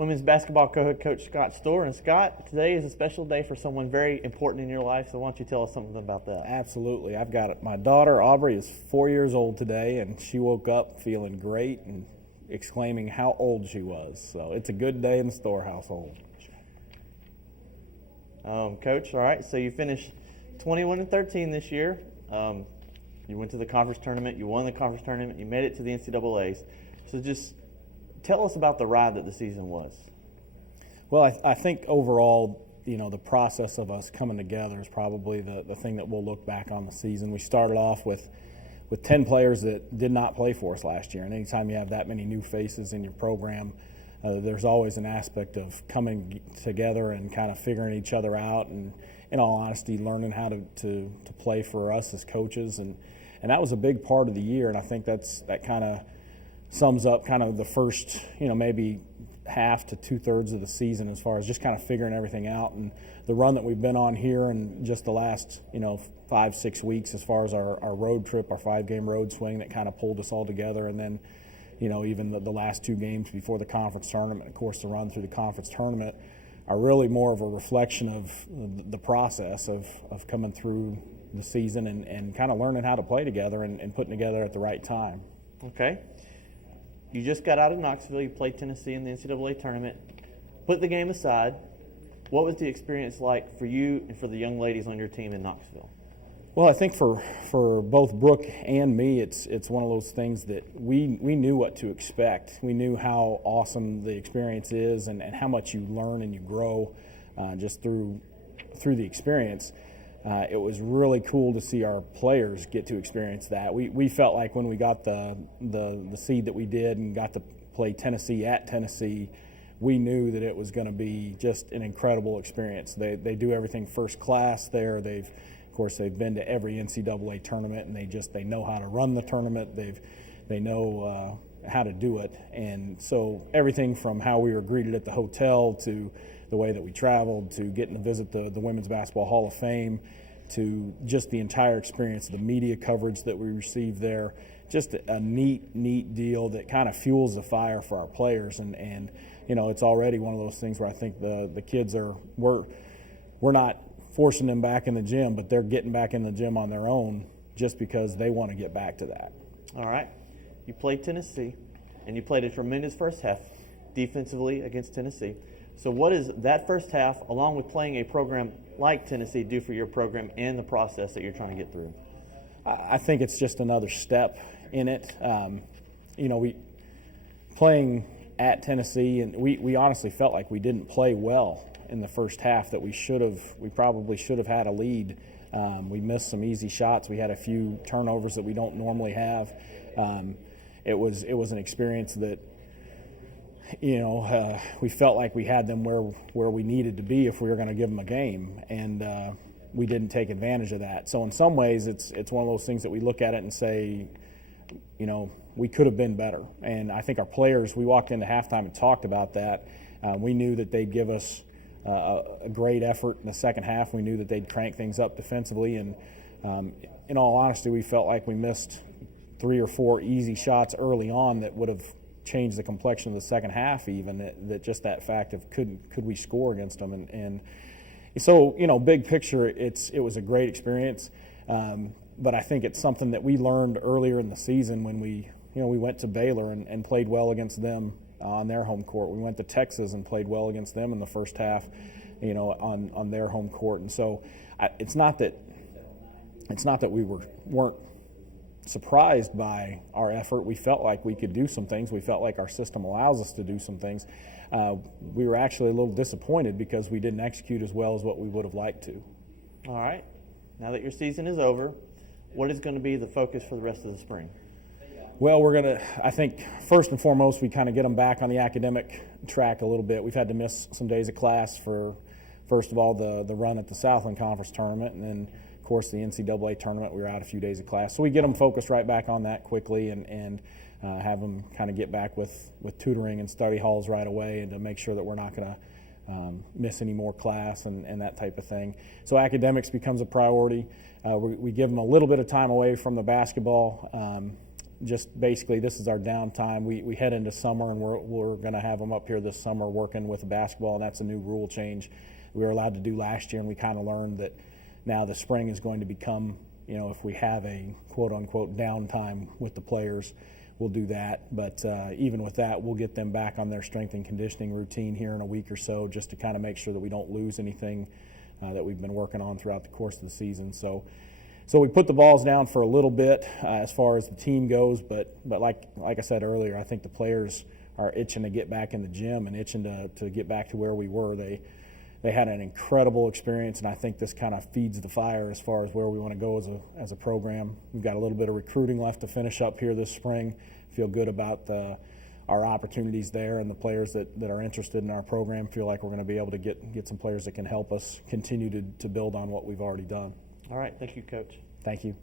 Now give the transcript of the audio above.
women's basketball co-head coach Scott Stoehr. And Scott, today is a special day for someone very important in your life, so why don't you tell us something about that? Absolutely. I've got it. My daughter, Aubrey, is 4 years old today, and she woke up feeling great and exclaiming how old she was. So it's a good day in the Stoehr household. Coach, all right, so you finished 21-13 this year. You went to the conference tournament, you won the conference tournament, you made it to the NCAAs. So just tell us about the ride that the season was. Well, I think overall, the process of us coming together is probably the thing that we'll look back on the season. We started off with 10 players that did not play for us last year, and anytime you have that many new faces in your program, there's always an aspect of coming together and kind of figuring each other out and, in all honesty, learning how to play for us as coaches. And that was a big part of the year, and I think that kind of sums up kind of the first, maybe half to two-thirds of the season as far as just kind of figuring everything out. And the run that we've been on here in just the last, 5-6 weeks as far as our road trip, our 5-game road swing that kind of pulled us all together. And then, even the last 2 games before the conference tournament, of course, the run through the conference tournament are really more of a reflection of the process of coming through the season and kind of learning how to play together and putting together at the right time. Okay. You just got out of Knoxville. You played Tennessee in the NCAA tournament. Put the game aside. What was the experience like for you and for the young ladies on your team in Knoxville? Well, I think for both Brooke and me, it's one of those things that we knew what to expect. We knew how awesome the experience is and how much you learn and you grow just through the experience. It was really cool to see our players get to experience that. We felt like when we got the seed that we did and got to play Tennessee at Tennessee, we knew that it was going to be just an incredible experience. They do everything first class there. Of course, they've been to every NCAA tournament, and they know how to run the tournament. They know how to do it, and so everything from how we were greeted at the hotel to the way that we traveled to getting to visit the Women's Basketball Hall of Fame to just the entire experience, the media coverage that we received there, just a neat deal that kind of fuels the fire for our players, and it's already one of those things where I think the kids we're not forcing them back in the gym, but they're getting back in the gym on their own just because they want to get back to that. All right. You played Tennessee, and you played a tremendous first half defensively against Tennessee. So what does that first half, along with playing a program like Tennessee, do for your program and the process that you're trying to get through? I think it's just another step in it. We playing at Tennessee, and we honestly felt like we didn't play well in the first half, that we probably should have had a lead. We missed some easy shots. We had a few turnovers that we don't normally have. It was an experience that we felt like we had them where we needed to be if we were going to give them a game, and we didn't take advantage of that. So in some ways, it's one of those things that we look at it and say, we could have been better. And I think our players, we walked into halftime and talked about that. We knew that they'd give us a great effort in the second half. We knew that they'd crank things up defensively, and in all honesty, we felt like we missed 3 or 4 easy shots early on that would have changed the complexion of the second half. Even that just that fact of could we score against them, and so big picture, it was a great experience, but I think it's something that we learned earlier in the season when we went to Baylor and played well against them on their home court. We went to Texas and played well against them in the first half, on their home court. And so it's not that we weren't surprised by our effort. We felt like we could do some things. We felt like our system allows us to do some things. We were actually a little disappointed because we didn't execute as well as what we would have liked to. All right. Now that your season is over, what is going to be the focus for the rest of the spring? Well, I think, first and foremost, we kind of get them back on the academic track a little bit. We've had to miss some days of class for, first of all, the run at the Southland Conference Tournament, and then, of course, the NCAA Tournament. We were out a few days of class. So we get them focused right back on that quickly and have them kind of get back with tutoring and study halls right away, and to make sure that we're not going to miss any more class and that type of thing. So academics becomes a priority. We give them a little bit of time away from the basketball just basically this is our downtime. We head into summer, and we're going to have them up here this summer working with the basketball, and that's a new rule change we were allowed to do last year, and we kind of learned that now the spring is going to become, if we have a quote-unquote downtime with the players, we'll do that. But even with that, we'll get them back on their strength and conditioning routine here in a week or so, just to kind of make sure that we don't lose anything that we've been working on throughout the course of the season. So we put the balls down for a little bit as far as the team goes, but like I said earlier, I think the players are itching to get back in the gym and itching to get back to where we were. They had an incredible experience, and I think this kind of feeds the fire as far as where we want to go as a program. We've got a little bit of recruiting left to finish up here this spring. Feel good about our opportunities there, and the players that are interested in our program feel like we're going to be able to get some players that can help us continue to build on what we've already done. All right. Thank you, Coach. Thank you.